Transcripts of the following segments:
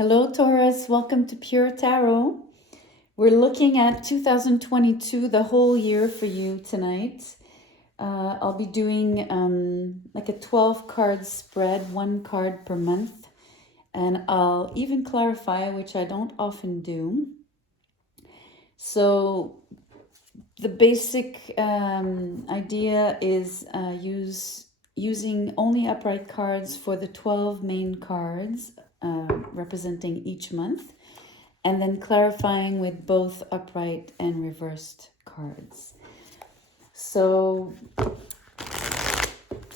Hello, Taurus. Welcome to Pure Tarot. We're looking at 2022, the whole year for you tonight. I'll be doing like a 12 card spread, one card per month. And I'll even clarify, which I don't often do. So the basic idea is using only upright cards for the 12 main cards representing each month, and then clarifying with both upright and reversed cards. So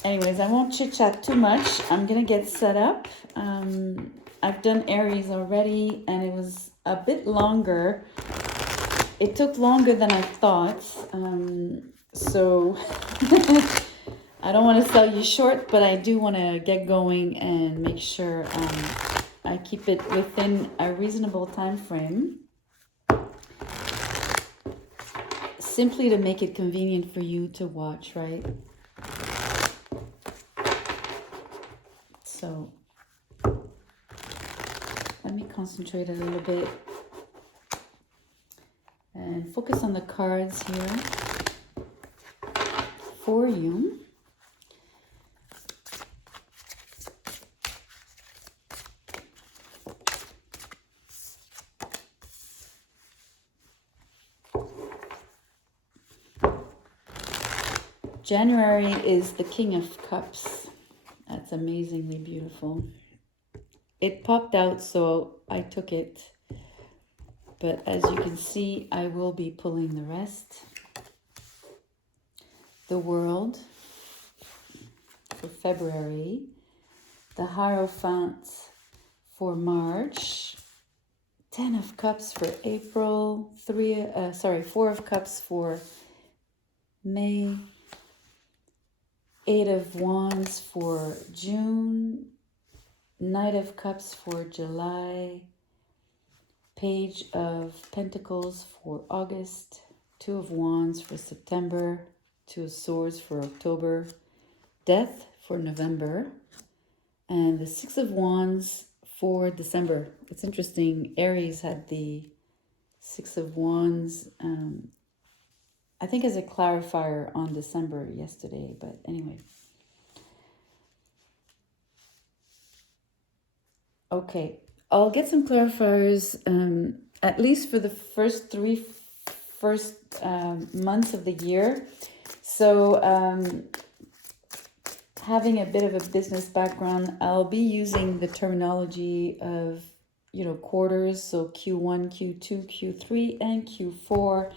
anyways, I won't chit chat too much. I'm gonna get set up. I've done Aries already and it was a bit longer. It took longer than I thought, so I don't want to sell you short, but I do want to get going and make sure I keep it within a reasonable time frame, simply to make it convenient for you to watch, right? So let me concentrate a little bit and focus on the cards here for you. January is the King of Cups. That's amazingly beautiful. It popped out, so I took it. But as you can see, I will be pulling the rest. The World for February. The Hierophant for March. 10 of Cups for April. 4 of Cups for May. 8 of Wands for June. Knight of Cups for July. Page of Pentacles for August. 2 of Wands for September. 2 of Swords for October. Death for November. And the 6 of Wands for December. It's interesting. Aries had the 6 of Wands, I think as a clarifier on December yesterday, but anyway. Okay, I'll get some clarifiers, at least for the first months of the year. So having a bit of a business background, I'll be using the terminology of, quarters. So Q1, Q2, Q3, and Q4.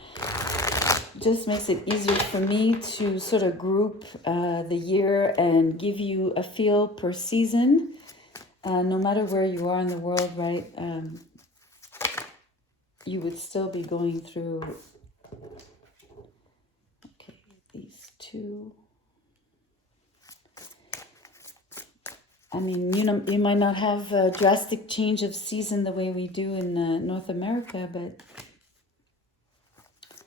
Just makes it easier for me to sort of group the year and give you a feel per season, no matter where you are in the world, right? You would still be going through, okay, these two. I mean, you might not have a drastic change of season the way we do in North America, but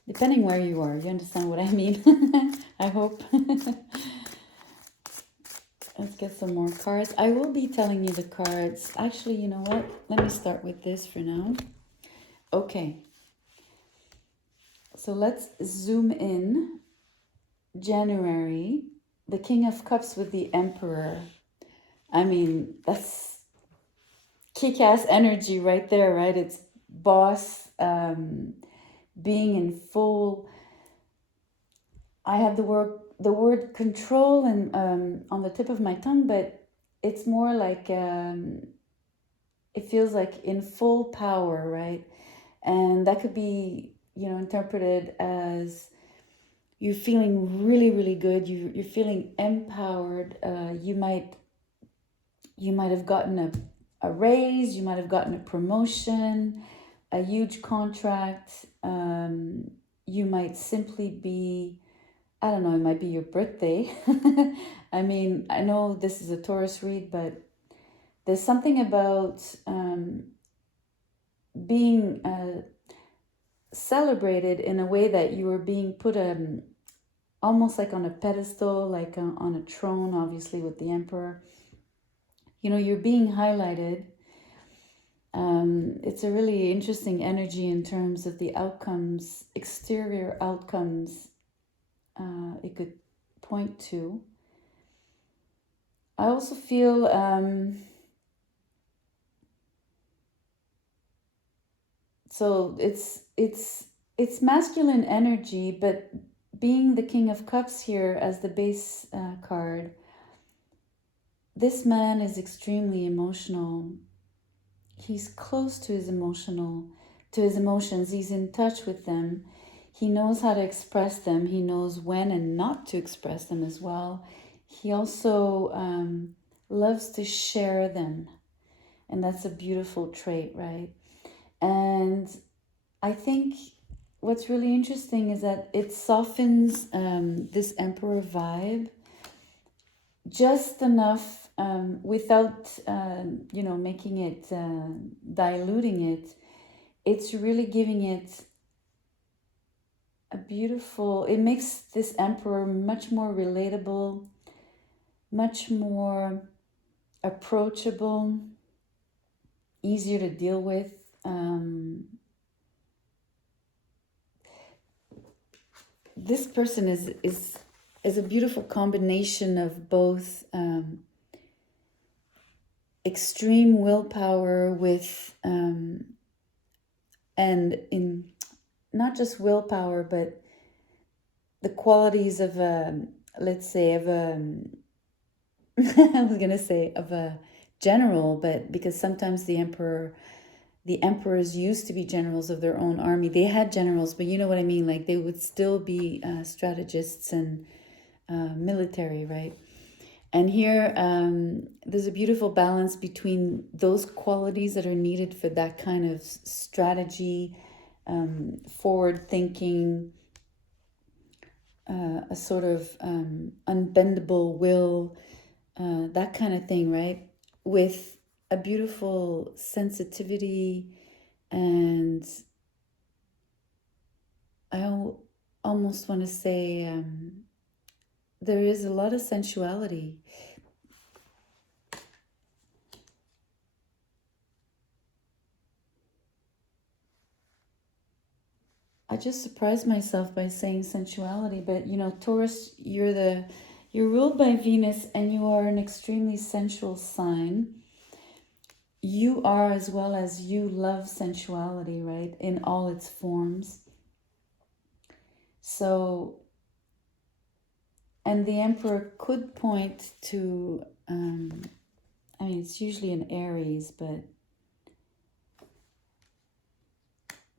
depending where you are, you understand what I mean. I hope. Let's get some more cards. I will be telling you the cards. Actually, you know what? Let me start with this for now. Okay. So let's zoom in. January, the King of Cups with the Emperor. I mean, that's kick-ass energy right there, right? It's boss, being in full. I have the word control and on the tip of my tongue, but it's more like it feels like in full power, right? And that could be, interpreted as you're feeling really, really good. You're feeling empowered. You might have gotten a raise. You might have gotten a promotion, a huge contract. You might simply be, I don't know, it might be your birthday. I mean, I know this is a Taurus read, but there's something about being celebrated in a way that you are being put almost like on a pedestal, like on a throne, obviously with the Emperor. You're being highlighted. It's a really interesting energy in terms of the outcomes, exterior outcomes it could point to. I also feel so it's masculine energy, but being the King of Cups here as the base card, this man is extremely emotional. He's close to his emotions. He's in touch with them. He knows how to express them. He knows when and not to express them as well. He also loves to share them. And that's a beautiful trait, right? And I think what's really interesting is that it softens this emperor vibe just enough without, making it, diluting it. It's really giving it a beautiful, it makes this emperor much more relatable, much more approachable, easier to deal with. This person is a beautiful combination of both extreme willpower with and in not just willpower, but the qualities of let's say of a I was gonna say of a general, but because sometimes the emperors used to be generals of their own army. They had generals, but you know what I mean, like they would still be strategists and military, right? And here there's a beautiful balance between those qualities that are needed for that kind of strategy, forward thinking, a sort of unbendable will, that kind of thing, right? With a beautiful sensitivity, and I almost want to say there is a lot of sensuality. I just surprised myself by saying sensuality, but Taurus, you're ruled by Venus, and you are an extremely sensual sign. You are, as well as you love sensuality, right? In all its forms. So, and the Emperor could point to, it's usually an Aries, but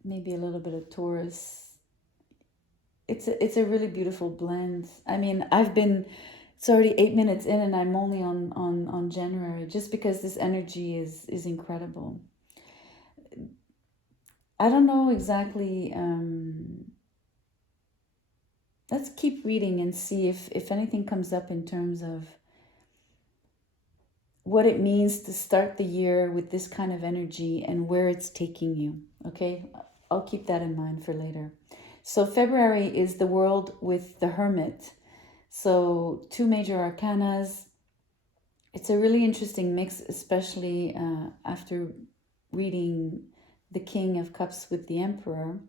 maybe a little bit of Taurus. It's a really beautiful blend. It's already 8 minutes in, and I'm only on January, just because this energy is incredible. I don't know exactly. Let's keep reading and see if anything comes up in terms of what it means to start the year with this kind of energy and where it's taking you. Okay, I'll keep that in mind for later. So February is the world with the Hermit. So 2 major arcanas. It's a really interesting mix, especially after reading the King of Cups with the Emperor.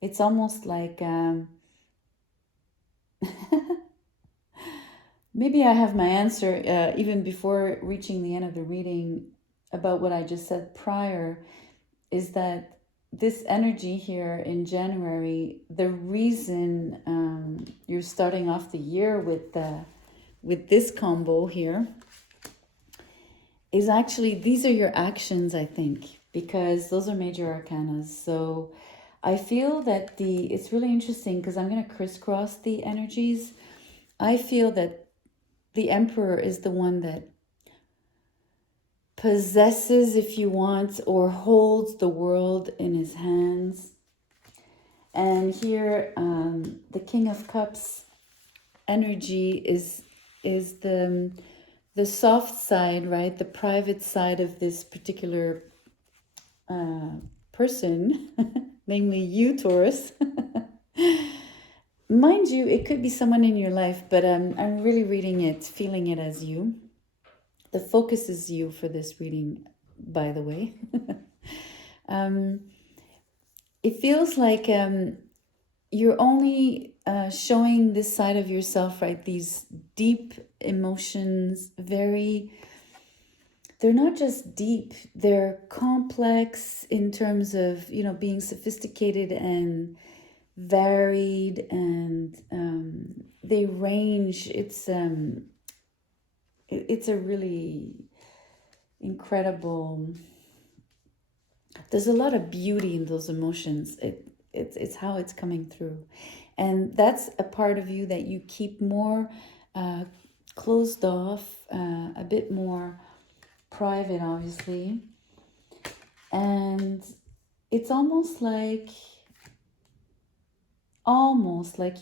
It's almost like maybe I have my answer even before reaching the end of the reading about what I just said prior, is that this energy here in January, the reason you're starting off the year with this combo here is actually, these are your actions, I think, because those are major arcanas. So I feel that it's really interesting because I'm going to crisscross the energies. I feel that the Emperor is the one that possesses, if you want, or holds the world in his hands. And here, the King of Cups energy is the soft side, right? The private side of this particular person, namely you, Taurus. Mind you, it could be someone in your life, but I'm really reading it, feeling it as you. The focus is you for this reading, by the way. It feels like you're only showing this side of yourself, right? These deep emotions, they're not just deep, they're complex in terms of, being sophisticated and varied, and they range. It's a really incredible. There's a lot of beauty in those emotions. It's how it's coming through, and that's a part of you that you keep more closed off, a bit more private, obviously, and it's almost like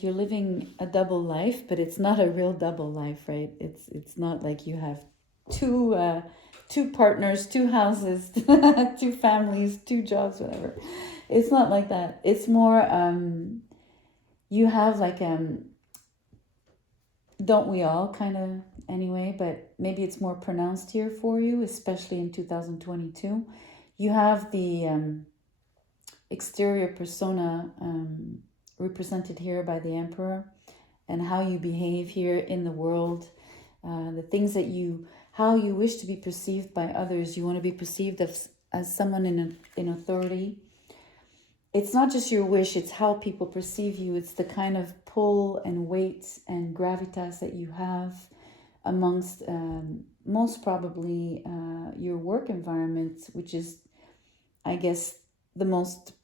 you're living a double life, but it's not a real double life, right? It's not like you have two partners, two houses, two families, two jobs, whatever. It's not like that. It's more you have like don't we all kind of anyway, but maybe it's more pronounced here for you, especially in 2022. You have the exterior persona represented here by the emperor, and how you behave here in the world, the things that how you wish to be perceived by others. You want to be perceived as someone in authority. It's not just your wish, it's how people perceive you. It's the kind of pull and weight and gravitas that you have amongst most probably your work environment, which is, I guess, the most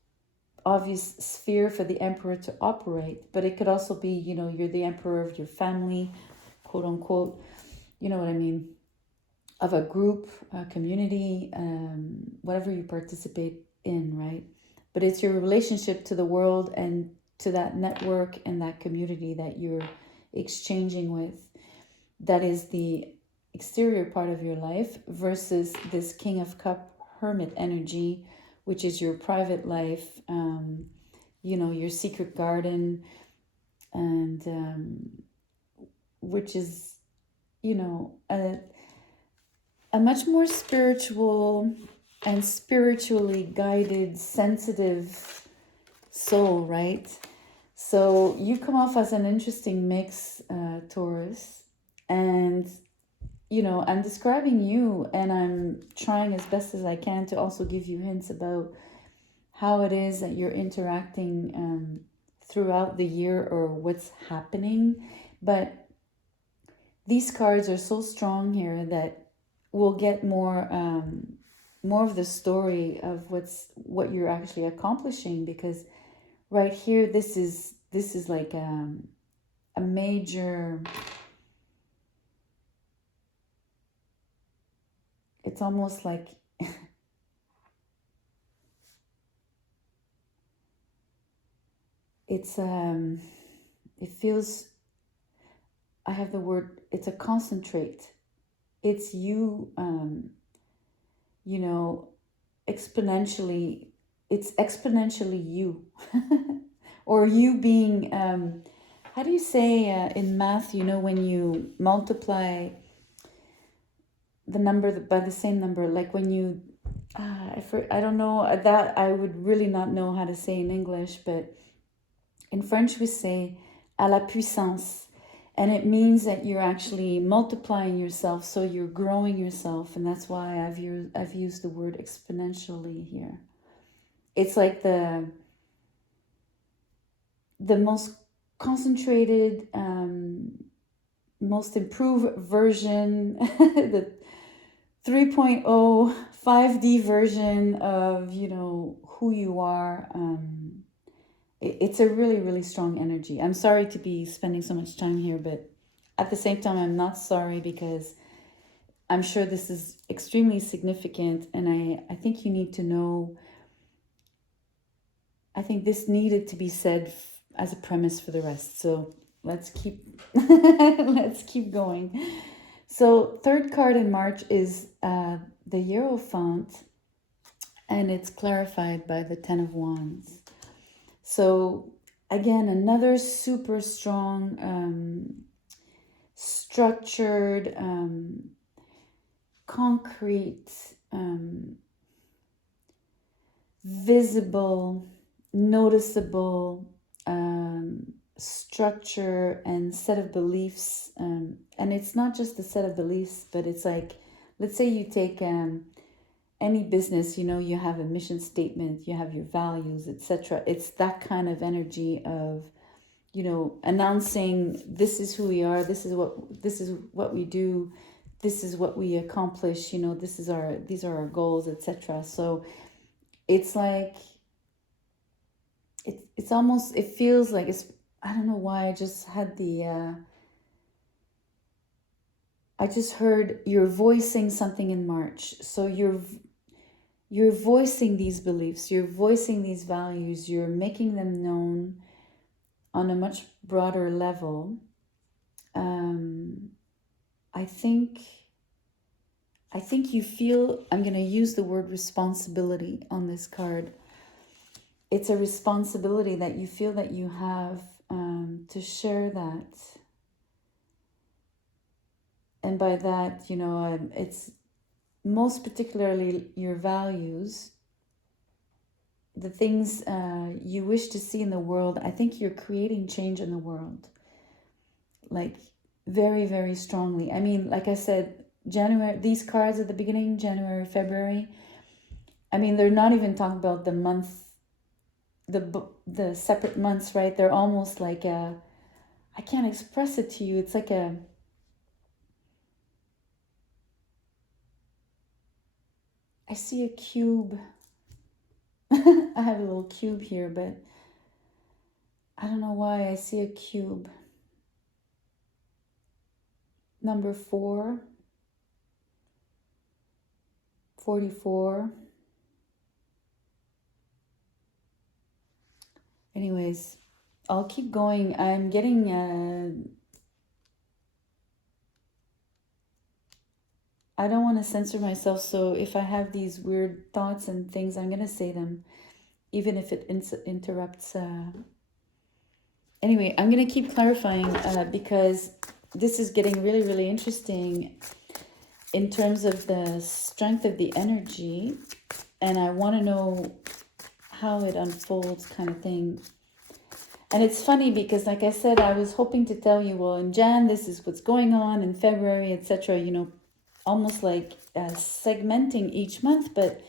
obvious sphere for the emperor to operate. But it could also be, you're the emperor of your family, quote unquote, you know what I mean, of a group, a community, whatever you participate in, right? But it's your relationship to the world and to that network and that community that you're exchanging with. That is the exterior part of your life versus this King of Cup hermit energy, which is your private life, your secret garden, and which is, a much more spiritual and spiritually guided, sensitive soul, right? So you come off as an interesting mix, Taurus, and I'm describing you, and I'm trying as best as I can to also give you hints about how it is that you're interacting throughout the year, or what's happening. But these cards are so strong here that we'll get more of the story of what you're actually accomplishing, because right here, this is like a major. It's almost like it's it feels, I have the word, it's a concentrate. It's you exponentially, it's exponentially you. Or you being how do you say in math, when you multiply the number by the same number, like when you I don't know, that I would really not know how to say in English, but in French we say à la puissance, and it means that you're actually multiplying yourself, so you're growing yourself, and that's why I've used the word exponentially here. It's like the most concentrated, most improved version, the 3.0 5D version of who you are. It's a really, really strong energy. I'm sorry to be spending so much time here, but at the same time, I'm not sorry, because I'm sure this is extremely significant, and I think you need to know. I think this needed to be said as a premise for the rest. So let's keep let's keep going. So third card in March is the Hierophant, and it's clarified by the Ten of Wands. So again, another super strong, structured, concrete, visible, noticeable structure and set of beliefs. And it's not just a set of beliefs, but it's like, let's say you take any business, you know, you have a mission statement, you have your values, etc. It's that kind of energy of, you know, announcing this is who we are, this is what we do, this is what we accomplish, you know, these are our goals, etc. So it's like it's almost, it feels like it's, I don't know why, I just had I just heard you're voicing something in March. So you're voicing these beliefs, you're voicing these values, you're making them known on a much broader level. I think you feel, I'm going to use the word responsibility on this card. It's a responsibility that you feel that you have to share that. And by that, you know, it's most particularly your values, the things you wish to see in the world. I think you're creating change in the world, like very, very strongly. I mean, like I said, January, these cards at the beginning, January, February, I mean, they're not even talking about the month, the separate months, right? They're almost like I can't express it to you. It's like I see a cube. I have a little cube here, but I don't know why I see a cube. Number 4, 44. Anyways, I'll keep going. I'm getting I don't want to censor myself, so if I have these weird thoughts and things, I'm going to say them, even if it interrupts. Anyway, I'm going to keep clarifying because this is getting really, really interesting in terms of the strength of the energy, and I want to know how it unfolds, kind of thing. And it's funny because, like I said, I was hoping to tell you, well, in Jan, this is what's going on, in February, etc., you know, almost like segmenting each month, but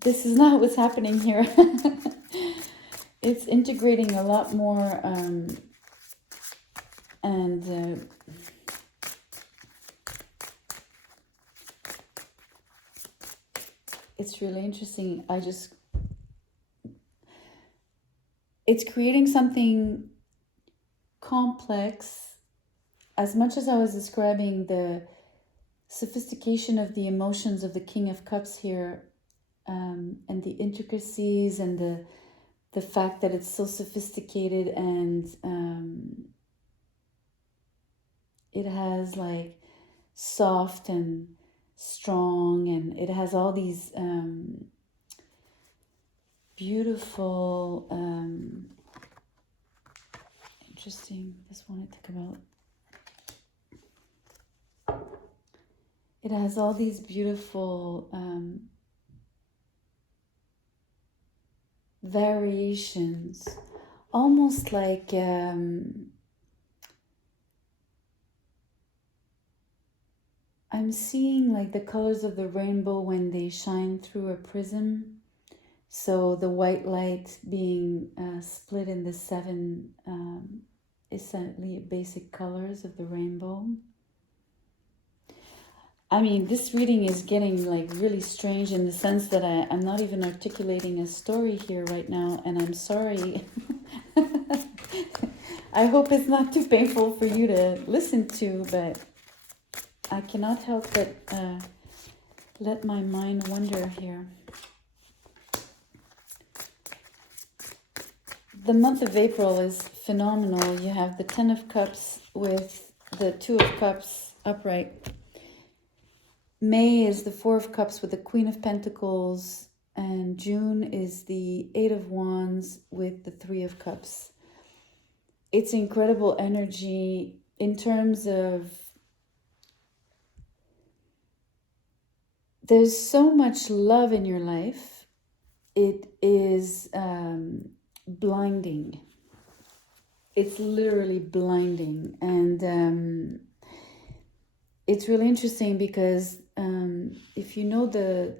this is not what's happening here. It's integrating a lot more, and it's really interesting. It's creating something complex. As much as I was describing the sophistication of the emotions of the King of Cups here, and the intricacies and the fact that it's so sophisticated, and it has like soft and strong, and it has all these beautiful, interesting, just wanted to come out. It has all these beautiful variations, almost like I'm seeing like the colors of the rainbow when they shine through a prism. So the white light being split in the 7 essentially basic colors of the rainbow. I mean, this reading is getting like really strange in the sense that I'm not even articulating a story here right now, and I'm sorry. I hope it's not too painful for you to listen to, but I cannot help but let my mind wander here. The month of April is phenomenal. You have the 10 of Cups with the 2 of Cups upright. May is the 4 of Cups with the Queen of Pentacles, and June is the 8 of Wands with the 3 of Cups. It's incredible energy in terms of there's so much love in your life, it is blinding. It's literally blinding. And it's really interesting because if you know the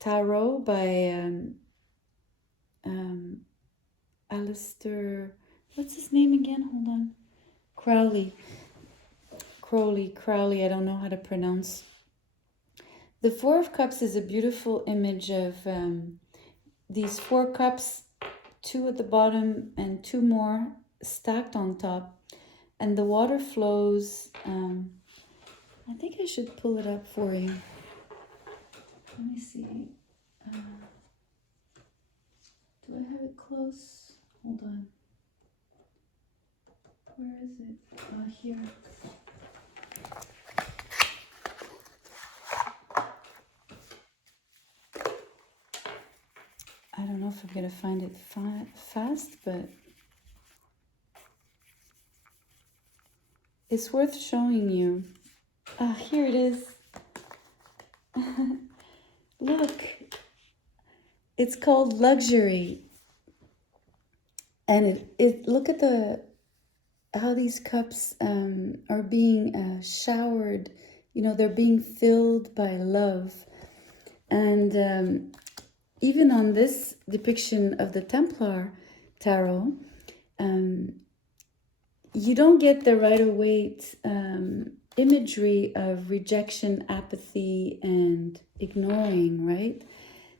Tarot by Alistair, what's his name again? Hold on. Crowley, I don't know how to pronounce. The Four of Cups is a beautiful image of these 4 cups, 2 at the bottom and 2 more stacked on top. And the water flows. I think I should pull it up for you. Let me see. Do I have it close? Hold on. Where is it? Here. I don't know if I'm going to find it fast, but it's worth showing you. Here it is. Look. It's called Luxury. And it look at how these cups are being showered. You know, they're being filled by love. And even on this depiction of the Templar Tarot, you don't get the Rider-Waite imagery of rejection, apathy, and ignoring, right?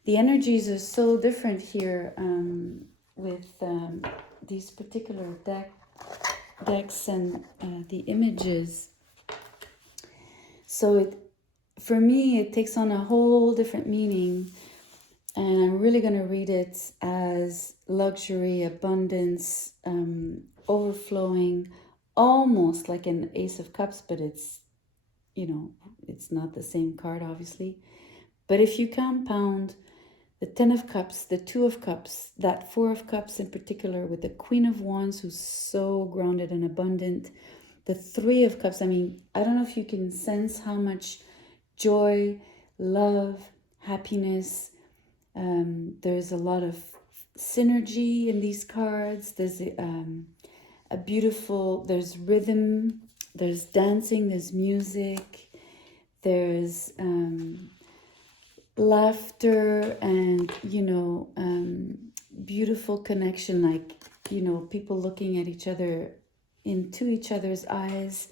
The energies are so different here with these particular decks and the images. So for me, it takes on a whole different meaning. And I'm really going to read it as luxury, abundance, overflowing, almost like an Ace of Cups, but it's, it's not the same card, obviously. But if you compound the 10 of Cups, the 2 of Cups, that 4 of Cups in particular, with the Queen of Wands, who's so grounded and abundant, the 3 of Cups, I mean, I don't know if you can sense how much joy, love, happiness. There's a lot of synergy in these cards. There's a beautiful, there's rhythm, there's dancing, there's music, there's laughter, and beautiful connection, like people looking at each other, into each other's eyes.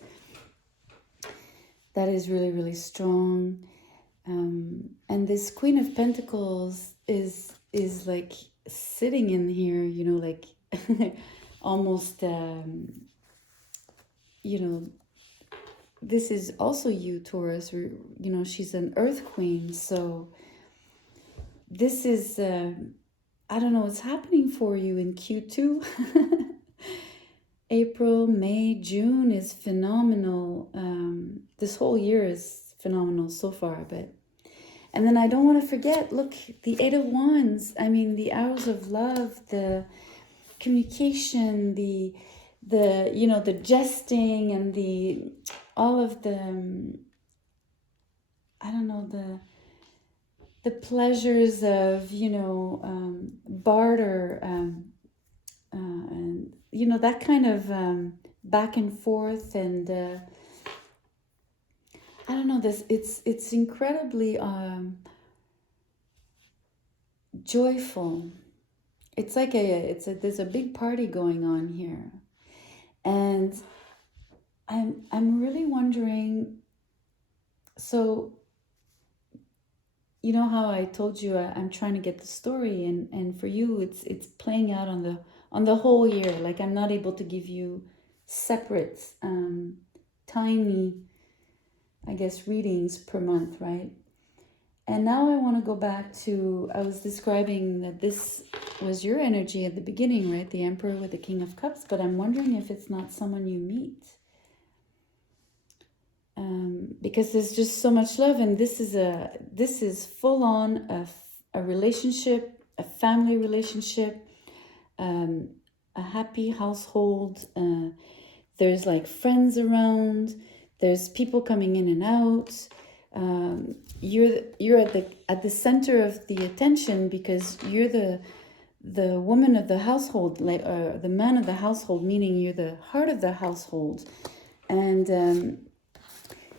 That is really, really strong. And this Queen of Pentacles is like sitting in here, like almost this is also you, Taurus, or she's an earth queen. So this is I don't know what's happening for you in Q2. April, May, June is phenomenal. This whole year is phenomenal so far, but and then I don't want to forget, look, the 8 of Wands. I mean, the hours of love, the communication, the jesting, and all of the I don't know, the pleasures of barter, and that kind of back and forth, and I don't know, it's incredibly joyful. It's like there's a big party going on here. And I'm really wondering, so you know how I told you I'm trying to get the story, and for you it's playing out on the whole year. Like, I'm not able to give you separate tiny, I guess, readings per month, right? And now I want to go back to, I was describing that this was your energy at the beginning, right? The Emperor with the King of Cups. But I'm wondering if it's not someone you meet. Because there's just so much love. And this is full on a relationship, a family relationship, a happy household. There's like friends around. There's people coming in and out. you're at the center of the attention, because you're the woman of the household, like the man of the household, meaning you're the heart of the household, and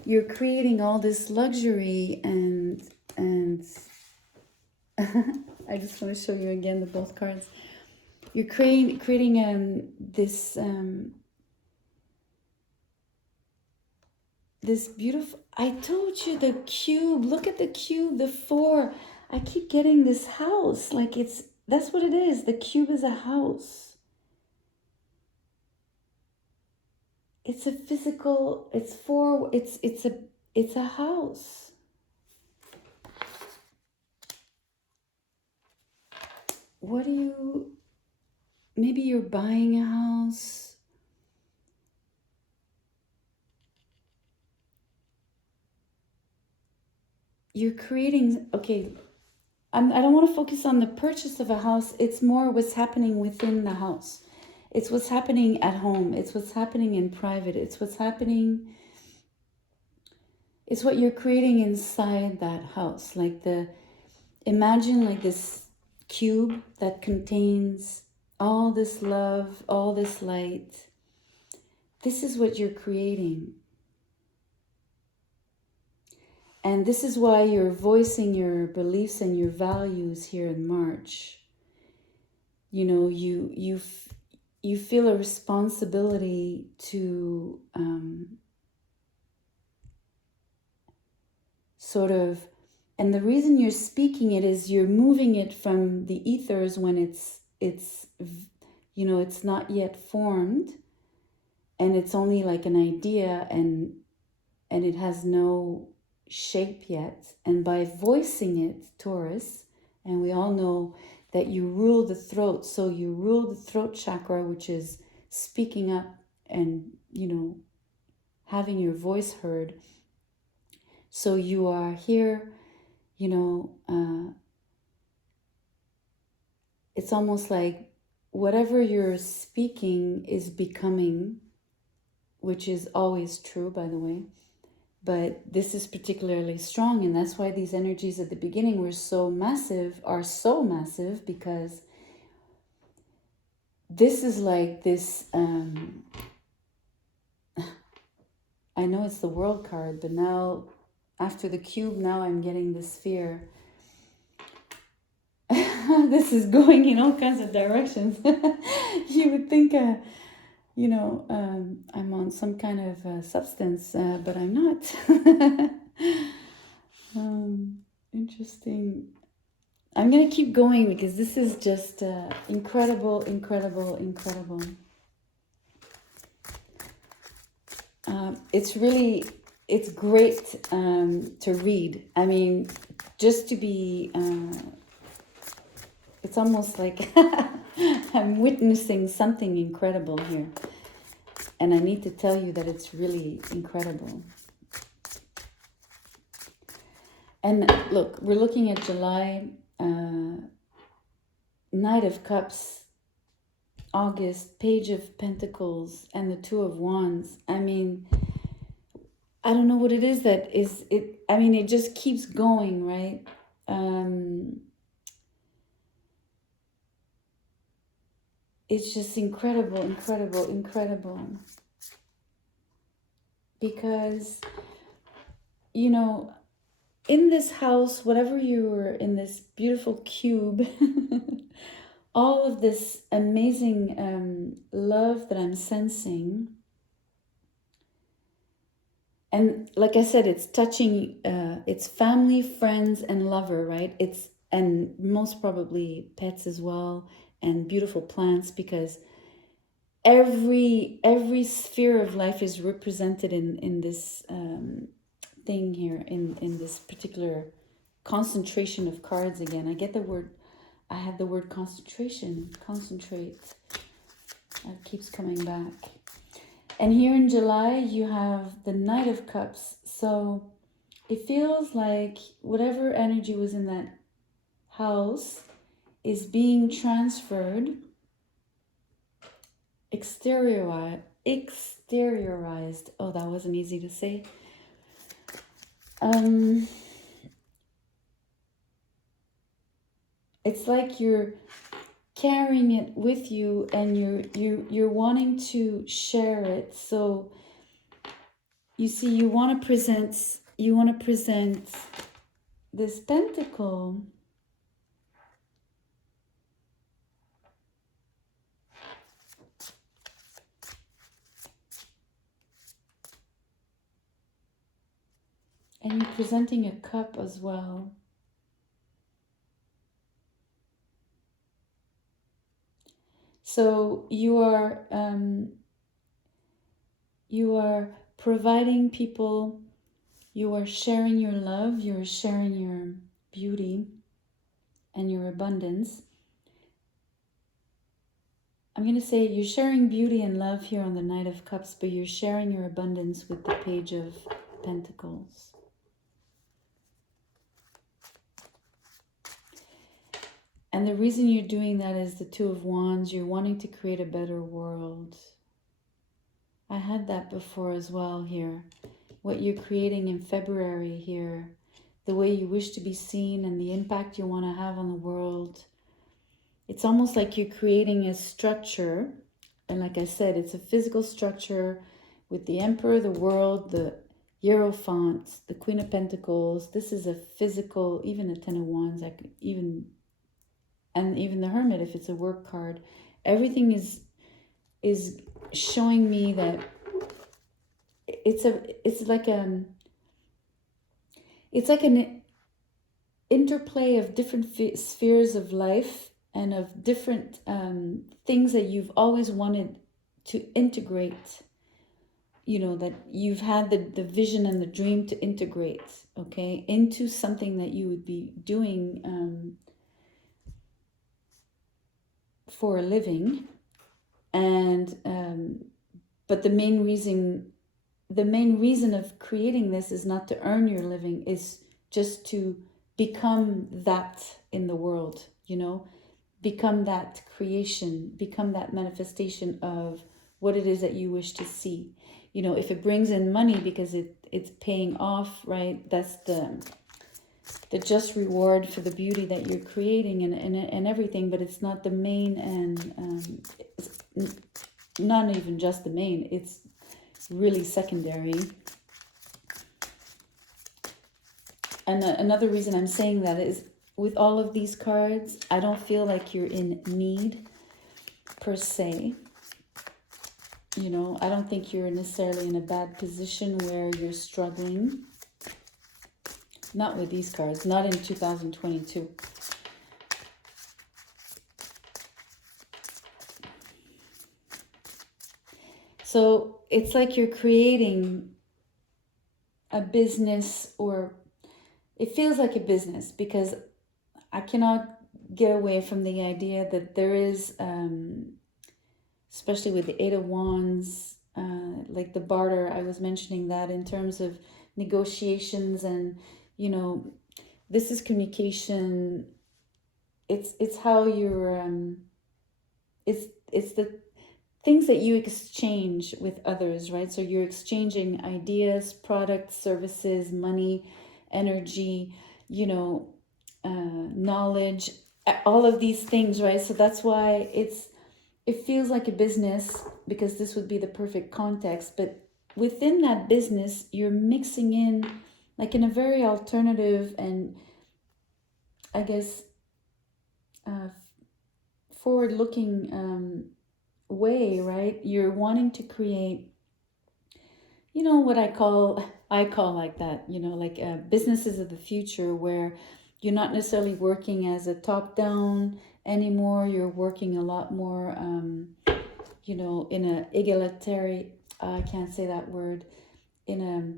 you're creating all this luxury and I just want to show you again the both cards. You're creating this this beautiful, I told you, the cube. Look at the cube, the 4. I keep getting this house, like that's what it is. The cube is a house. It's a physical, it's a house. What do you, maybe you're buying a house. You're creating, okay, I don't want to focus on the purchase of a house. It's more what's happening within the house. It's what's happening at home. It's what's happening in private. It's what's happening, it's what you're creating inside that house. Like imagine like this cube that contains all this love, all this light. This is what you're creating. And this is why you're voicing your beliefs and your values here in March. You know, you feel a responsibility to sort of, and the reason you're speaking it is you're moving it from the ethers when it's you know, it's not yet formed, and it's only like an idea, and it has no shape yet. And by voicing it, Taurus, and we all know that you rule the throat, so you rule the throat chakra, which is speaking up and, you know, having your voice heard. So you are here, you know, it's almost like whatever you're speaking is becoming, which is always true, by the way. But this is particularly strong, and that's why these energies at the beginning were so massive, are so massive, because this is like this, I know it's the World card, but now, after the cube, now I'm getting the Sphere. This is going in all kinds of directions. You would think, you know, I'm on some kind of substance, but I'm not. Interesting. I'm going to keep going because this is just incredible, incredible, incredible. It's great to read. I mean, just to be, it's almost like I'm witnessing something incredible here. And I need to tell you that it's really incredible. And look, we're looking at July, Knight of Cups, August, Page of Pentacles, and the Two of Wands. I mean, I don't know what it is that is it. I mean, it just keeps going, right? It's just incredible, incredible, incredible. Because, you know, in this house, whatever you were in this beautiful cube, all of this amazing love that I'm sensing. And like I said, it's touching, it's family, friends, and lover, right? And most probably pets as well, and beautiful plants, because every sphere of life is represented in this thing here, in this particular concentration of cards. Again, I have the word concentration, concentrate. That keeps coming back. And here in July, you have the Knight of Cups. So it feels like whatever energy was in that house is being transferred, exteriorized. Oh, that wasn't easy to say. it's like you're carrying it with you, and you're wanting to share it. So you see, you want to present this pentacle. And you're presenting a cup as well. So you are providing people, you are sharing your love, you're sharing your beauty and your abundance. I'm going to say you're sharing beauty and love here on the Knight of Cups, but you're sharing your abundance with the Page of Pentacles. And the reason you're doing that is the Two of Wands. You're wanting to create a better world. I had that before as well here. What you're creating in February here, the way you wish to be seen and the impact you want to have on the world. It's almost like you're creating a structure. And like I said, it's a physical structure with the Emperor, the World, the Hierophant, the Queen of Pentacles. This is a physical, even a Ten of Wands, and even the Hermit if it's a work card. Everything is showing me that it's like an interplay of different spheres of life and of different things that you've always wanted to integrate, you know, that you've had the vision and the dream to integrate, okay, into something that you would be doing for a living. And but the main reason of creating this is not to earn your living, is just to become that in the world, you know, become that creation, become that manifestation of what it is that you wish to see. You know, if it brings in money because it's paying off, right, that's the just reward for the beauty that you're creating and everything, but it's not the main, and it's not even just the main, it's really secondary. And another reason I'm saying that is with all of these cards, I don't feel like you're in need per se. You know, I don't think you're necessarily in a bad position where you're struggling. Not with these cards, not in 2022. So it's like you're creating a business, or it feels like a business, because I cannot get away from the idea that there is, especially with the Eight of Wands, like the barter, I was mentioning that in terms of negotiations, and, you know, this is communication. It's how you're, it's the things that you exchange with others, right? So you're exchanging ideas, products, services, money, energy, you know, knowledge, all of these things, right? So that's why it feels like a business, because this would be the perfect context. But within that business, you're mixing in, like, in a very alternative and, I guess, forward-looking way, right? You're wanting to create, you know, what I call like that, you know, like businesses of the future, where you're not necessarily working as a top-down anymore. You're working a lot more, you know, in a egalitarian, I can't say that word, in a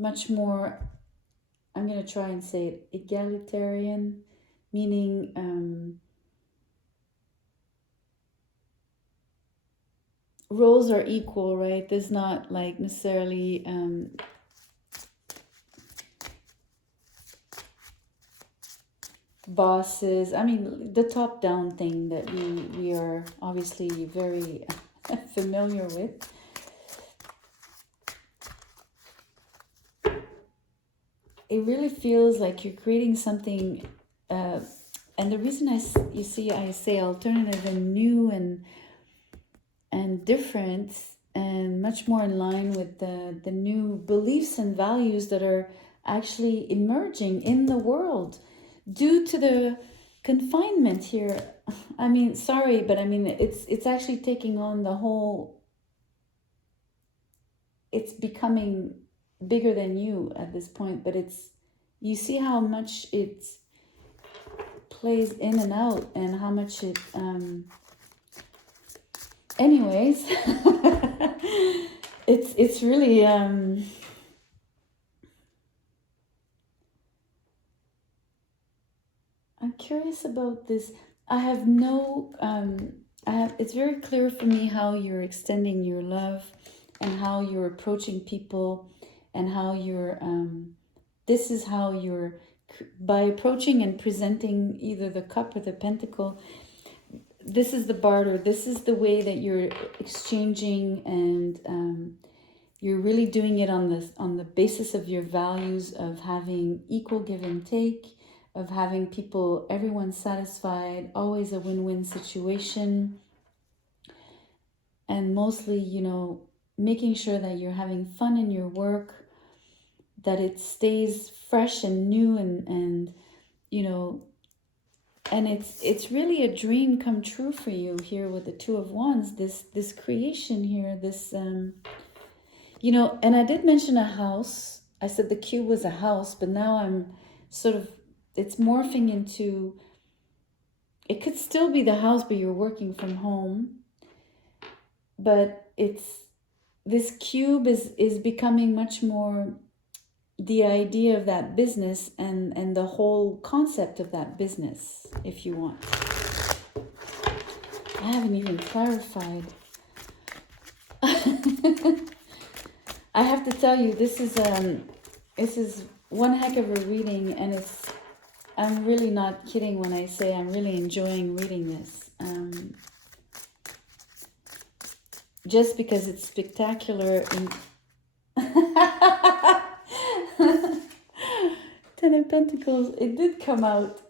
much more, I'm going to try and say it, egalitarian, meaning roles are equal, right? There's not like necessarily bosses. I mean, the top-down thing that we are obviously very familiar with. It really feels like you're creating something and the reason I say alternative and new and different and much more in line with the new beliefs and values that are actually emerging in the world due to the confinement here. I mean, sorry, but I mean, it's actually taking on the whole, it's becoming bigger than you at this point, but you see how much it plays in and out and how much it, anyways, it's really, I'm curious about this. I have no, it's very clear for me how you're extending your love and how you're approaching people and how you're, this is how you're, by approaching and presenting either the cup or the pentacle, this is the barter, this is the way that you're exchanging, and you're really doing it on the basis of your values of having equal give and take, of having people, everyone satisfied, always a win-win situation, and mostly, making sure that you're having fun in your work, that it stays fresh and new, and and it's really a dream come true for you here with the Two of Wands, this creation here, this and I did mention a house. I said the cube was a house, but now I'm sort of, it's morphing into, it could still be the house, but you're working from home. But this cube is becoming much more the idea of that business and the whole concept of that business, if you want. I haven't even clarified. I have to tell you, this is one heck of a reading, and I'm really not kidding when I say I'm really enjoying reading this. Just because it's spectacular. Ten of Pentacles, it did come out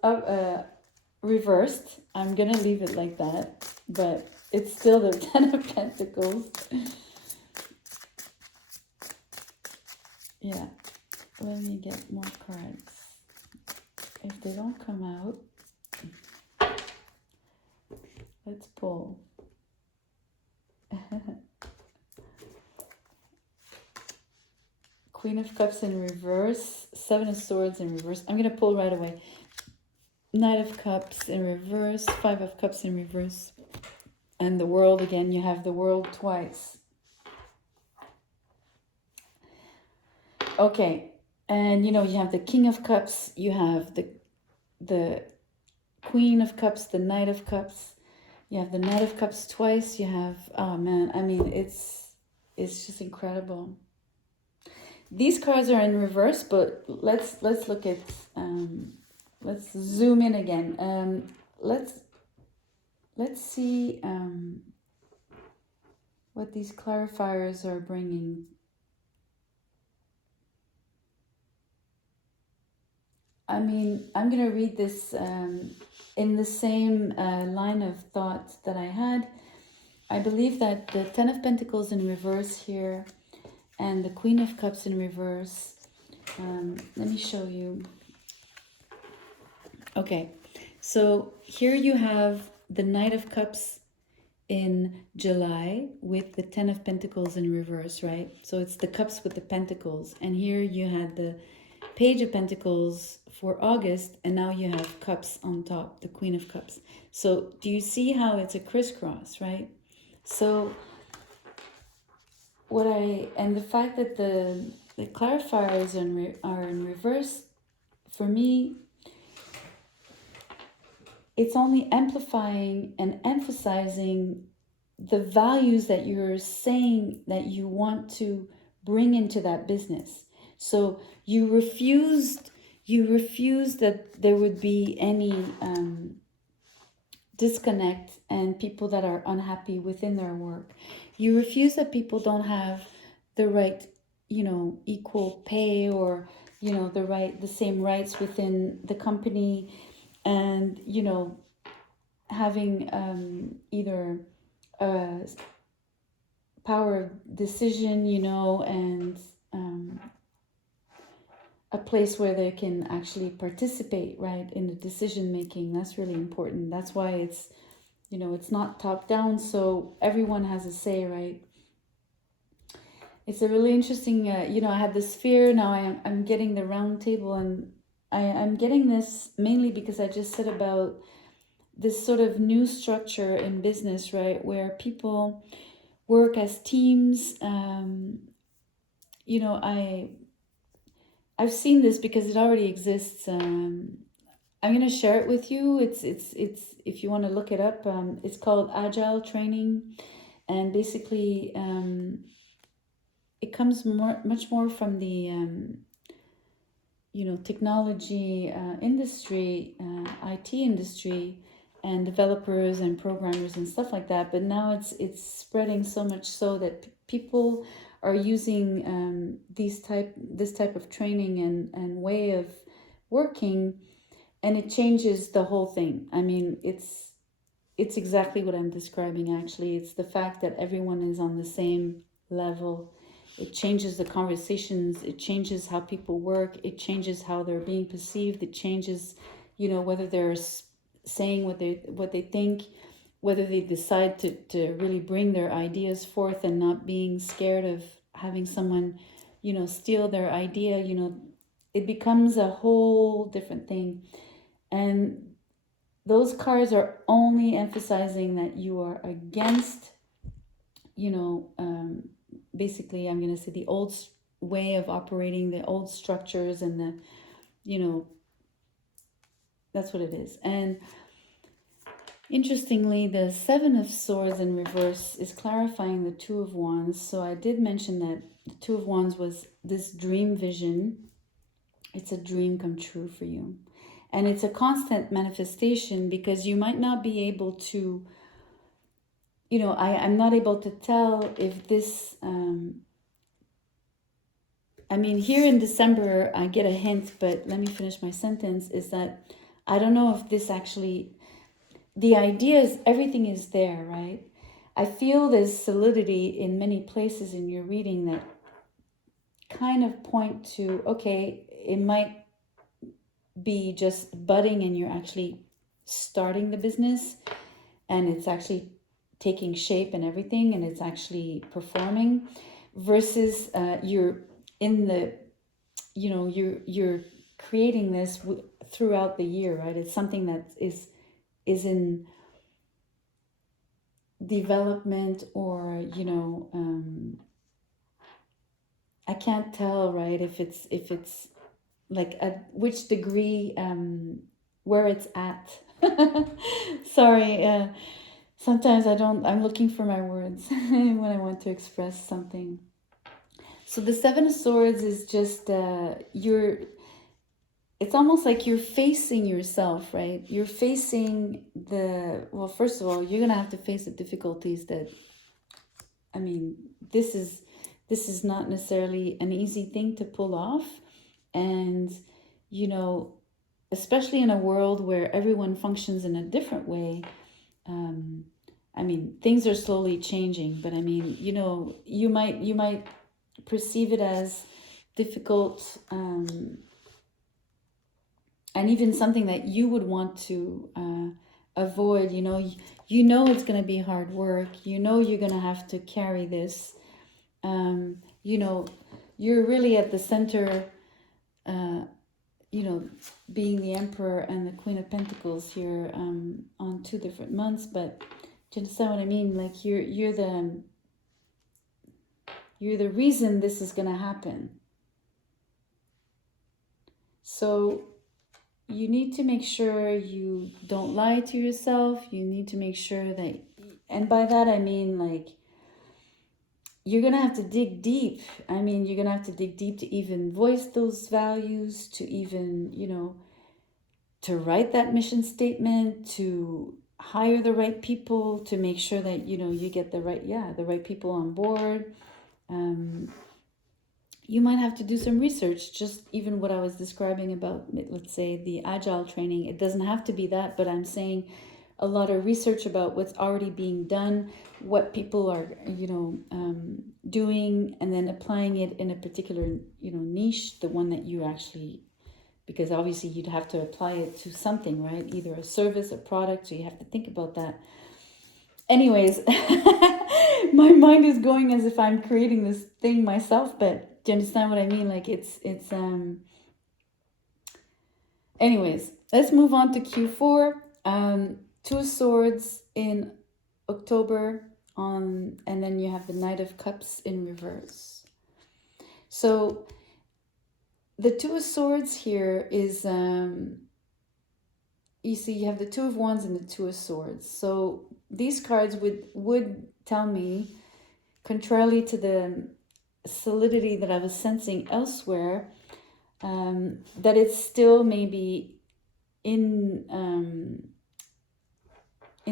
reversed. I'm gonna leave it like that, but it's still the Ten of Pentacles. Yeah, let me get more cards. If they don't come out, let's pull. Queen of Cups in reverse, Seven of Swords in reverse. I'm going to pull right away. Knight of Cups in reverse, Five of Cups in reverse. And the World again, you have the World twice. Okay, and you have the King of Cups, you have the Queen of Cups, the Knight of Cups. You have the Knight of Cups twice. You have, oh man, I mean, it's just incredible. These cards are in reverse, but let's look at, let's zoom in again. Let's see what these clarifiers are bringing. I mean, I'm going to read this in the same line of thought that I had. I believe that the Ten of Pentacles in reverse here and the Queen of Cups in reverse. Let me show you. Okay, so here you have the Knight of Cups in July with the Ten of Pentacles in reverse, right? So it's the cups with the pentacles. And here you had the Page of Pentacles for August, and now you have cups on top, the Queen of Cups. So do you see how it's a crisscross, right? So and the fact that the clarifiers are in reverse, for me, it's only amplifying and emphasizing the values that you're saying that you want to bring into that business. So you refused that there would be any disconnect and people that are unhappy within their work. You refuse that people don't have the right, equal pay or, the same rights within the company. and having either a power of decision, and a place where they can actually participate, right, in the decision making. That's really important. That's why it's it's not top down, so everyone has a say, right? It's a really interesting, I had this fear. Now I'm getting the round table, and I'm getting this mainly because I just said about this sort of new structure in business, right, where people work as teams. I've seen this because it already exists. I'm gonna share it with you. It's if you want to look it up. It's called Agile Training, and basically, it comes much more from the technology industry, IT industry, and developers and programmers and stuff like that. But now it's spreading so much so that people are using this type of training and way of working, and it changes the whole thing. I mean, it's exactly what I'm describing. Actually, it's the fact that everyone is on the same level. It changes the conversations. It changes how people work. It changes how they're being perceived. It changes, whether they're saying what they think, whether they decide to really bring their ideas forth and not being scared of having someone, steal their idea. It becomes a whole different thing. And those cards are only emphasizing that you are against, basically, I'm going to say the old way of operating, the old structures, and that's what it is. And interestingly, the Seven of Swords in reverse is clarifying the Two of Wands. So I did mention that the Two of Wands was this dream vision. It's a dream come true for you. And it's a constant manifestation, because you might not be able to, I'm not able to tell if this, here in December, I get a hint, but let me finish my sentence, is that I don't know if this actually, the idea is everything is there, right? I feel there's solidity in many places in your reading that kind of point to, okay, it might be just budding and you're actually starting the business, and it's actually taking shape and everything, and it's actually performing, versus you're in the, you're creating this throughout the year, right? It's something that is in development, or I can't tell, right, if it's like at which degree, where it's at. Sorry, sometimes I'm looking for my words when I want to express something. So the Seven of Swords is just it's almost like you're facing yourself, right? You're facing well, first of all, you're gonna have to face the difficulties that, this is not necessarily an easy thing to pull off. And especially in a world where everyone functions in a different way, things are slowly changing, but you might perceive it as difficult, and even something that you would want to avoid. It's going to be hard work. You're going to have to carry this. You're really at the center, being the Emperor and the Queen of Pentacles here, on 2 different months. But do you understand what I mean? Like you're the reason this is going to happen. So you need to make sure you don't lie to yourself. You need to make sure that, and by that I mean, like, you're going to have to dig deep. You're going to have to dig deep to even voice those values, to even, to write that mission statement, to hire the right people, to make sure that, you get the right people on board. you might have to do some research, just even what I was describing about, let's say, the agile training. It doesn't have to be that, but I'm saying a lot of research about what's already being done, what people are, doing, and then applying it in a particular, niche, the one that you actually, because obviously you'd have to apply it to something, right? Either a service, a product, so you have to think about that. Anyways, my mind is going as if I'm creating this thing myself, but do you understand what I mean? Like it's anyways, let's move on to Q4. Two of Swords in October and then you have the Knight of Cups in reverse. So the Two of Swords here is you see you have the Two of Wands and the Two of Swords. So these cards would tell me, contrarily to the solidity that I was sensing elsewhere, that it's still maybe in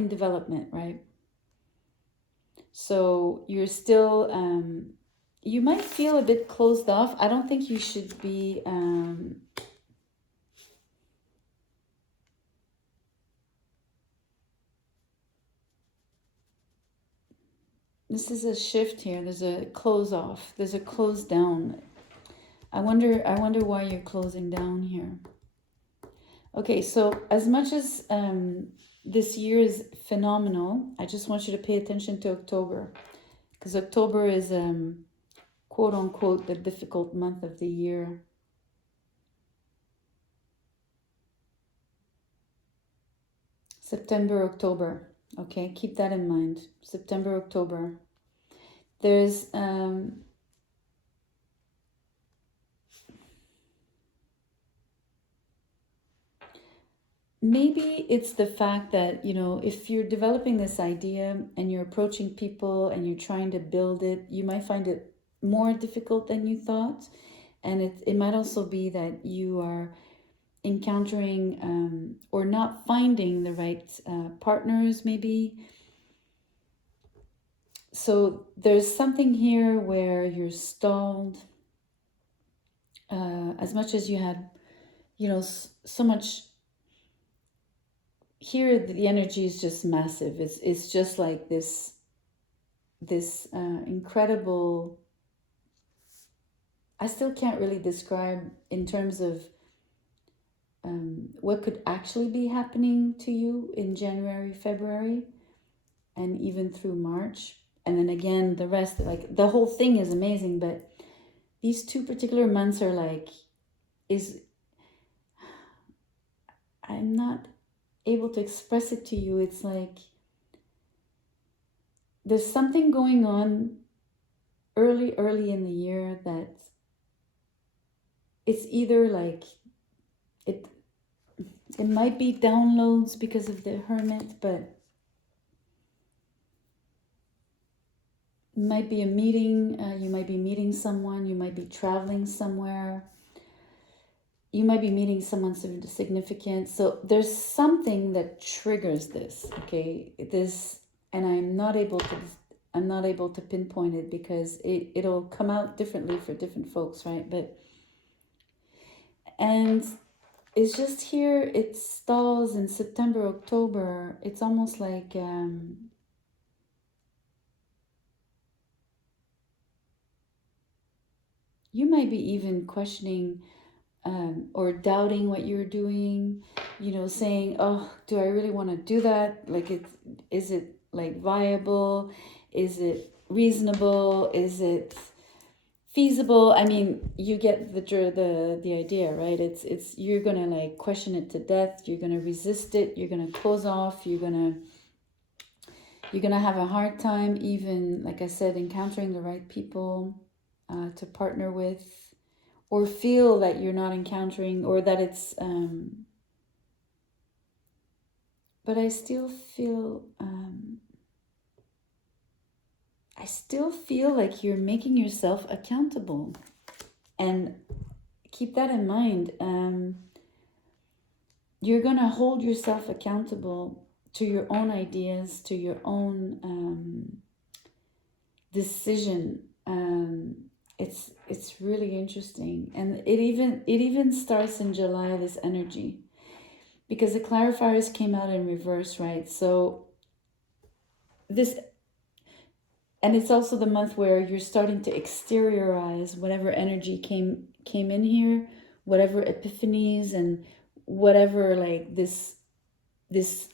development, right? So you're still, you might feel a bit closed off. I don't think you should be, this is a shift here. There's a close off. There's a close down. I wonder why you're closing down here. Okay, so as much as this year is phenomenal, I just want you to pay attention to October, because October is quote unquote the difficult month of the year. September, October. Okay, keep that in mind. September, October. There's maybe it's the fact that, if you're developing this idea and you're approaching people and you're trying to build it, you might find it more difficult than you thought. And it might also be that you are encountering or not finding the right partners, maybe. So there's something here where you're stalled. As much as you had, so much. Here the energy is just massive. It's just like this incredible. I still can't really describe in terms of what could actually be happening to you in January, February, and even through March. And then again, the rest, like the whole thing is amazing, but these two particular months are like, I'm not able to express it to you. It's like there's something going on early in the year that it's either like it might be downloads because of the Hermit, but it might be a meeting. You might be meeting someone. You might be traveling somewhere. You might be meeting someone significant. So there's something that triggers this, okay? And I'm not able to pinpoint it because it'll come out differently for different folks, right? And it's just here, it stalls in September, October. It's almost like you might be even questioning or doubting what you're doing, saying, oh, do I really want to do that? Like, is it like viable? Is it reasonable? Is it feasible? I mean, you get the idea, right? It's you're gonna like question it to death. You're gonna resist it. You're gonna close off. You're gonna have a hard time, even, like I said, encountering the right people to partner with, or feel that you're not encountering, or that it's but I still feel like you're making yourself accountable. And keep that in mind. You're gonna hold yourself accountable to your own ideas, to your own decision. It's really interesting, and it even starts in July, this energy, because the clarifiers came out in reverse, right? So this, and it's also the month where you're starting to exteriorize whatever energy came in here, whatever epiphanies and whatever, like this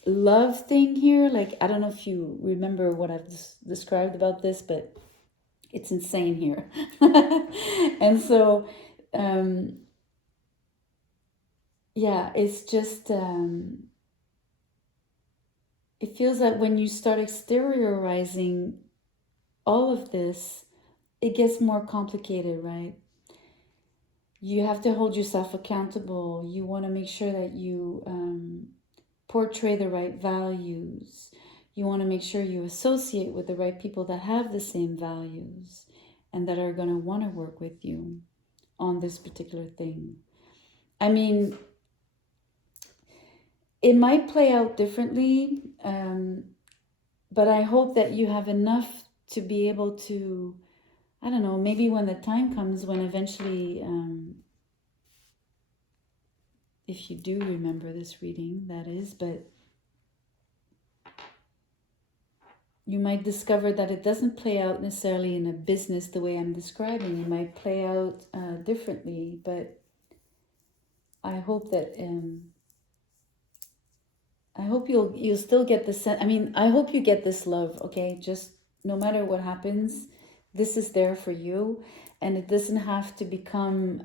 love thing here. Like, I don't know if you remember what I've described about this, but it's insane here. And so yeah, it's just it feels that when you start exteriorizing all of this, it gets more complicated, right? You have to hold yourself accountable. You want to make sure that you portray the right values. You want to make sure you associate with the right people that have the same values and that are going to want to work with you on this particular thing. I mean, it might play out differently, but I hope that you have enough to be able to, I don't know, maybe when the time comes, when eventually, if you do remember this reading, that is, but you might discover that it doesn't play out necessarily in a business the way I'm describing. It might play out differently, but I hope that I hope you'll still get the sense. I mean, I hope you get this love. Okay, just no matter what happens, this is there for you, and it doesn't have to become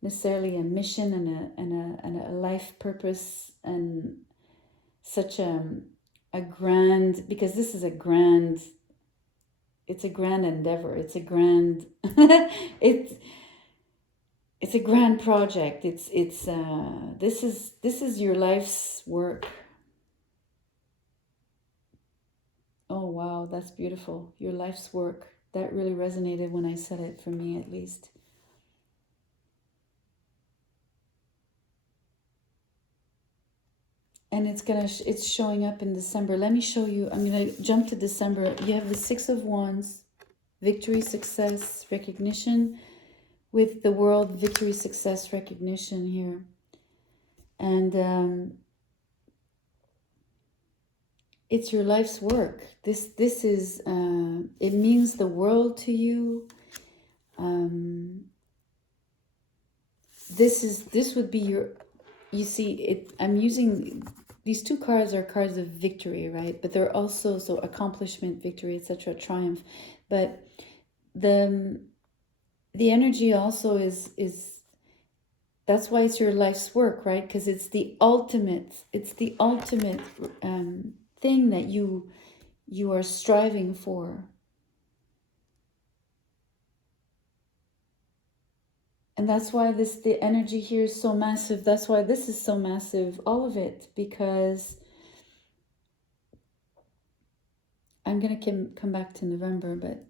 necessarily a mission and a life purpose and such a grand, because this is a grand, it's a grand endeavor, it's a grand it's a grand project. It's this is your life's work. Oh wow, that's beautiful. Your life's work. That really resonated when I said it, for me at least. And it's showing up in December. Let me show you. I'm gonna jump to December. You have the Six of Wands, victory, success, recognition, with the World, victory, success, recognition here. And it's your life's work. This is it means the world to you. This would be your, you see it, I'm using these two cards, are cards of victory, right? But they're also so accomplishment, victory, etc., triumph. But the energy also is that's why it's your life's work, right? Because it's the ultimate thing that you are striving for. And that's why the energy here is so massive. That's why this is so massive, all of it, because I'm going to come back to November, but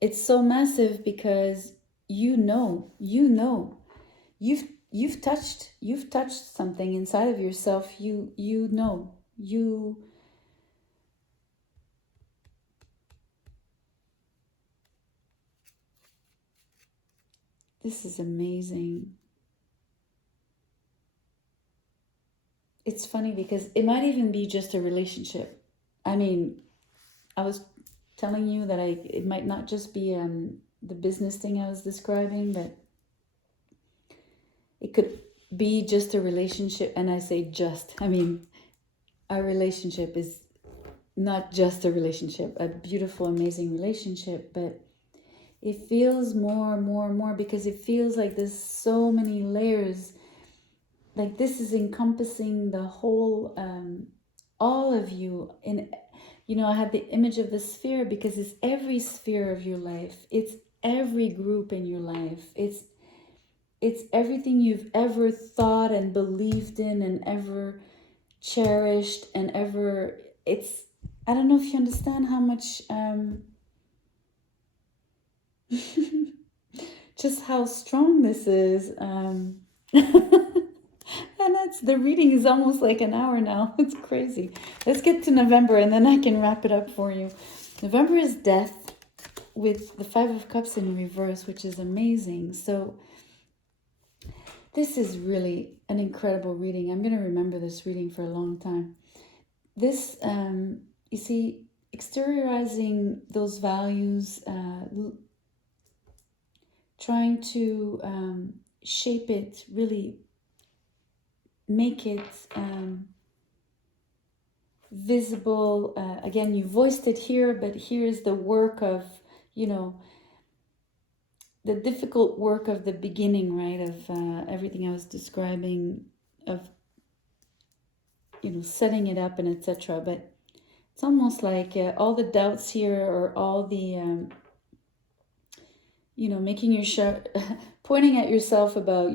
it's so massive because you've touched something inside of yourself. You know. This is amazing. It's funny because it might even be just a relationship. I mean, I was telling you that it might not just be the business thing I was describing, but it could be just a relationship. And I say just, I mean, our relationship is not just a relationship, a beautiful, amazing relationship, but it feels more and more and more, because it feels like there's so many layers. Like this is encompassing the whole, all of you. And, I had the image of the sphere because it's every sphere of your life. It's every group in your life. It's everything you've ever thought and believed in and ever cherished and ever, I don't know if you understand how much, just how strong this is. And the reading is almost like an hour now. It's crazy. Let's get to November and then I can wrap it up for you. November is death. with the Five of Cups in reverse, which is amazing. So this is really an incredible reading. I'm going to remember this reading for a long time. This, you see, exteriorizing those values, trying to shape it, really make it visible. Again, you voiced it here, but here's the work of, the difficult work of the beginning, right? Of everything I was describing, of, setting it up and etc. But it's almost like all the doubts here, or all the, making your pointing at yourself about,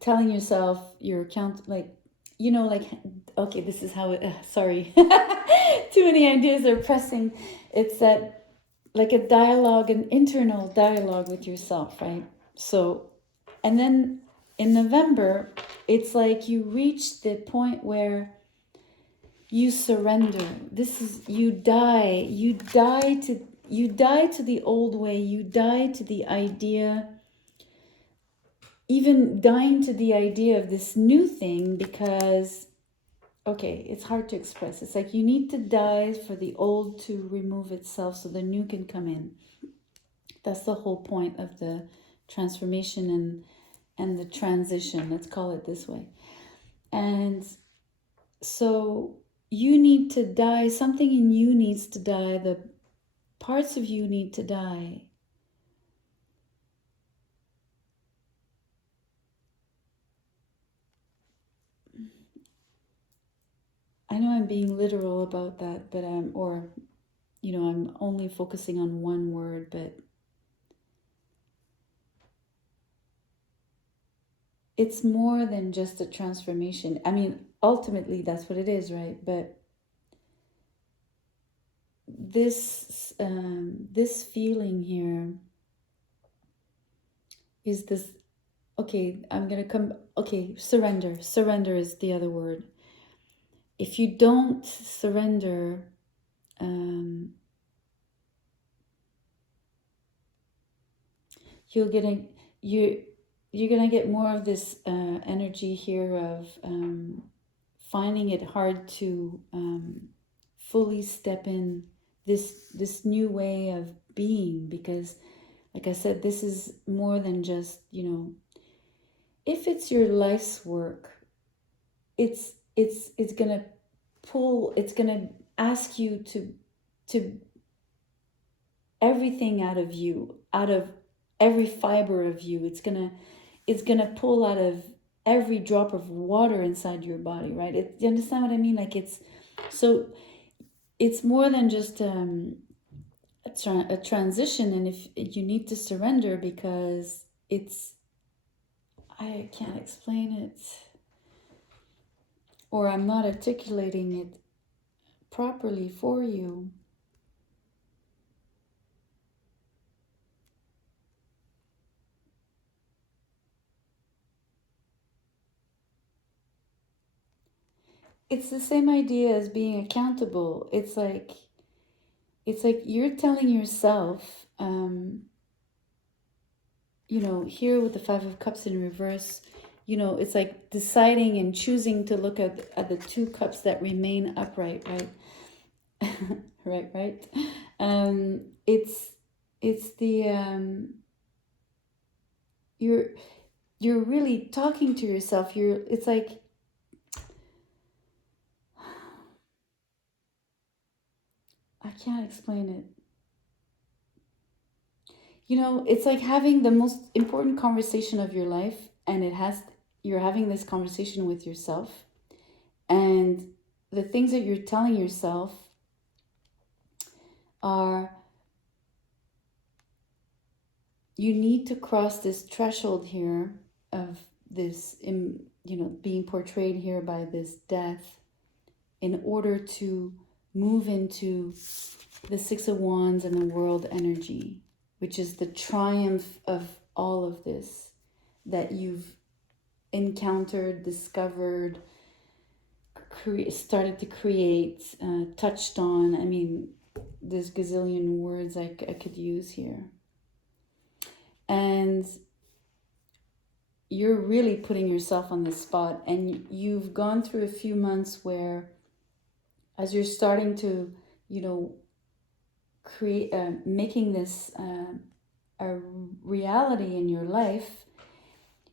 telling yourself your account, like, okay, this is how it, sorry, too many ideas are pressing. It's that, like a dialogue, an internal dialogue with yourself, right? So, and then in November, it's like you reach the point where you surrender. This is, you die to the old way, you die to the idea, even dying to the idea of this new thing, because, okay, it's hard to express. It's like you need to die for the old to remove itself so the new can come in. That's the whole point of the transformation and the transition, let's call it this way. And so you need to die, something in you needs to die, the parts of you need to die. I know I'm being literal about that, but I'm only focusing on one word, but it's more than just a transformation. I mean, ultimately that's what it is, right? But this feeling here is this, okay, surrender is the other word. If you don't surrender, you're gonna get more of this energy here of finding it hard to fully step in this new way of being, because, like I said, this is more than just, if it's your life's work, it's gonna pull, it's gonna ask you to everything out of you, out of every fiber of you. It's gonna pull out of every drop of water inside your body, right? You understand what I mean? Like, it's more than just a transition. And if you need to surrender, because I can't explain it, or I'm not articulating it properly for you. It's the same idea as being accountable. It's like you're telling yourself, here with the Five of Cups in reverse, it's like deciding and choosing to look at the two cups that remain upright, right? right. It's the you're really talking to yourself. It's like, I can't explain it. It's like having the most important conversation of your life, and you're having this conversation with yourself, and the things that you're telling yourself are, you need to cross this threshold here of this, being portrayed here by this death, in order to move into the Six of Wands and the world energy, which is the triumph of all of this that you've encountered, discovered, started to create, touched on. I mean, there's gazillion words I could use here. And you're really putting yourself on the spot, and you've gone through a few months where, as you're starting to, create, making this a reality in your life,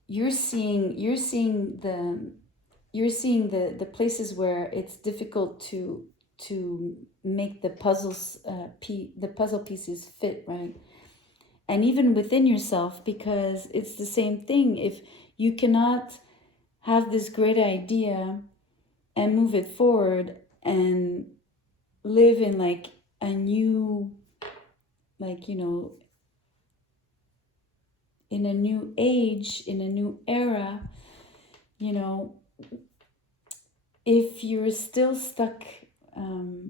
you're seeing the places where it's difficult to make the the puzzle pieces fit, right? And even within yourself, because it's the same thing. If you cannot have this great idea and move it forward and live in like a new, like, in a new age, in a new era, if you're still stuck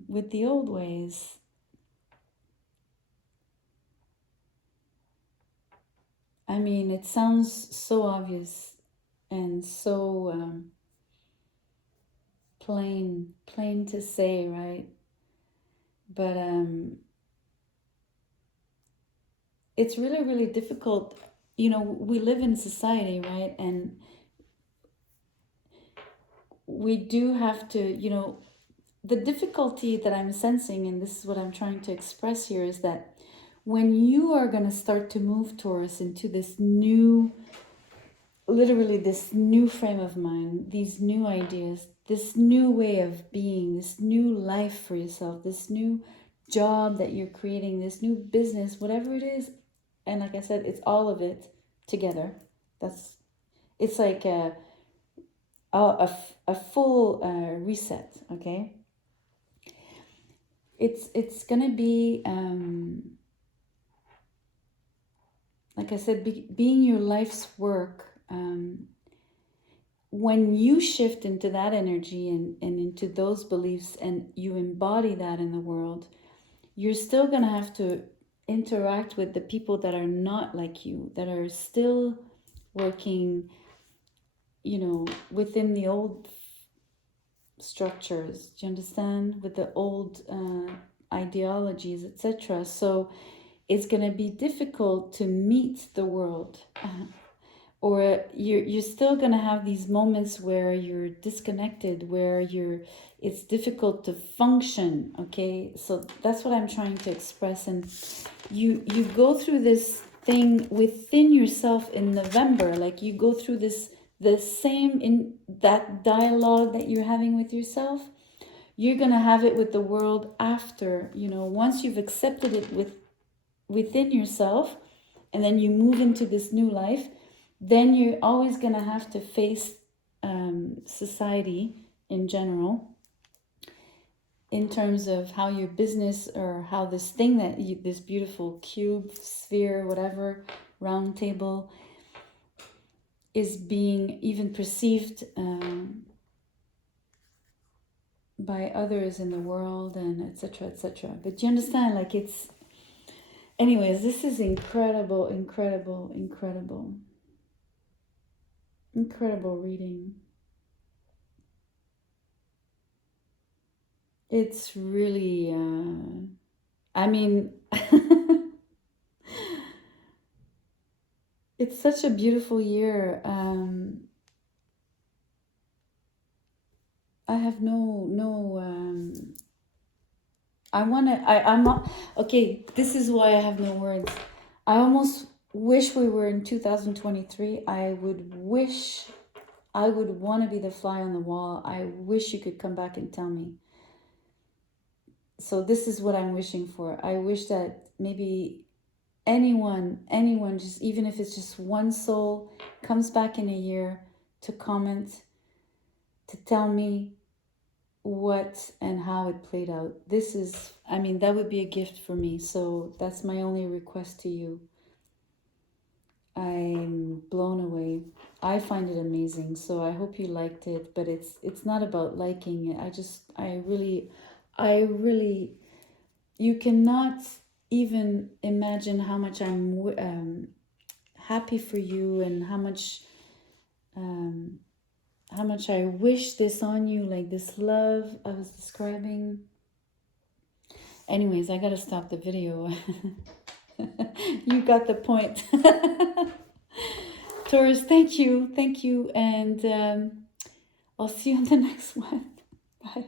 with the old ways, I mean, it sounds so obvious and so plain to say, right? But it's really, really difficult. We live in society, right? And we do have to, the difficulty that I'm sensing, and this is what I'm trying to express here, is that when you are going to start to move, Taurus, into this new, literally this new frame of mind, these new ideas, this new way of being, this new life for yourself, this new job that you're creating, this new business, whatever it is. And like I said, it's all of it together. It's like a full reset, okay? It's gonna be like I said, being your life's work. When you shift into that energy and into those beliefs, and you embody that in the world, you're still gonna have to interact with the people that are not like you, that are still working, within the old structures. Do you understand? With the old ideologies, etc. So it's going to be difficult to meet the world. Or you're still going to have these moments where you're disconnected, where it's difficult to function, okay? So that's what I'm trying to express. And you go through this thing within yourself in November, like you go through the same, in that dialogue that you're having with yourself, you're going to have it with the world after, once you've accepted it within yourself, and then you move into this new life. Then you're always going to have to face society in general, in terms of how your business, or how this thing that this beautiful cube, sphere, whatever, round table, is being even perceived by others in the world, and etc., etc. But you understand, like, it's, anyways, this is incredible reading. It's really I mean it's such a beautiful year. I have I'm not, okay, this is why I have no words. I almost wish we were in 2023. I would want to be the fly on the wall. I wish you could come back and tell me. So this is what I'm wishing for. I wish that maybe anyone, just even if it's just one soul, comes back in a year to comment, to tell me what and how it played out. This is, I mean, that would be a gift for me. So that's my only request to you. I'm blown away. I find it amazing. So I hope you liked it, but it's not about liking it. I really, you cannot even imagine how much I'm happy for you, and how much I wish this on you, like this love I was describing. Anyways, I gotta stop the video. You got the point. Taurus, thank you, and I'll see you on the next one. Bye.